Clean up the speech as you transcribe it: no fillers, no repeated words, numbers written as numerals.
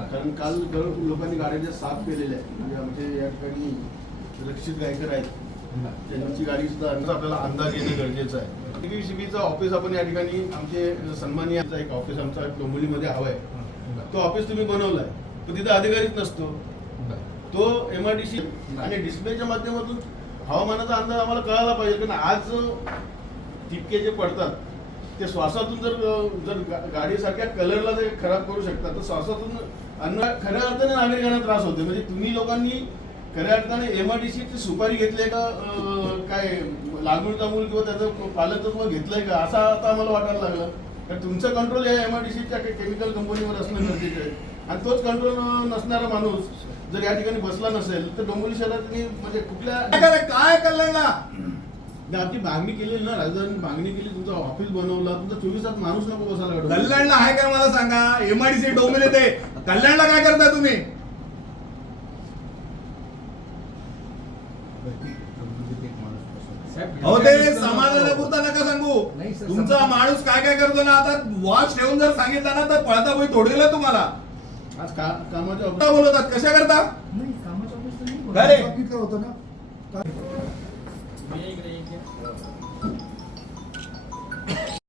कारण काल लोकांनी गाड्या साफ केलेल्या आहेत. म्हणजे आमचे या ठिकाणी रक्षित गायकर आहेत, त्यांची गाडी सुद्धा आपल्याला अंदाज येणं गरजेचं आहे. टीसीबीचं ऑफिस आपण या ठिकाणी आमचे सन्माननीय एक ऑफिस आमचा डोंबिवलीमध्ये हवा आहे. तो ऑफिस तुम्ही बनवलाय, पण तिथे अधिकारीच नसतो. तो MRDC आणि डिस्प्लेच्या माध्यमातून हवामानाचा अंदाज आम्हाला कळायला पाहिजे. कारण आज ठिपके जे पडतात ते श्वासातून जर गाडीसारख्या कलरला ते खराब करू शकतात, तर श्वासातून खऱ्या अर्थाने नागरिकांना त्रास होते. म्हणजे तुम्ही लोकांनी खऱ्या अर्थाने MRDCची सुपारी घेतली का, काय लागूळ तामूळ किंवा त्याचं पालकत्व घेतलंय का, असं आता आम्हाला वाटायला लागलं. कारण तुमचं कंट्रोल या MRDCच्या केमिकल कंपनीवर असणं गरजेचं आहे. आणि तोच कंट्रोल नसणारा माणूस जर या ठिकाणी बसला नसेल तर डोंबिवली शहरात म्हणजे कुठल्या काय कल्याणला आपली मागणी केली ना, राजधानी मागणी केली, तुमचं ऑफिस बनवला, तुमचा 24 तास माणूस नको बसायला. कल्याणला आहे का मला सांगा. MRDC डोंबिवली ते कल्याणला काय करता तुम्ही? हो ते समाधानापुरता नका सांगू. तुमचा माणूस काय काय करतो ना, आता वॉच ठेवून जर सांगितलं ना तर पळता बोई तोडलेला तुम्हाला. आज कामाच्या बोलवतात कशा करता? कामाच्या होतं ना.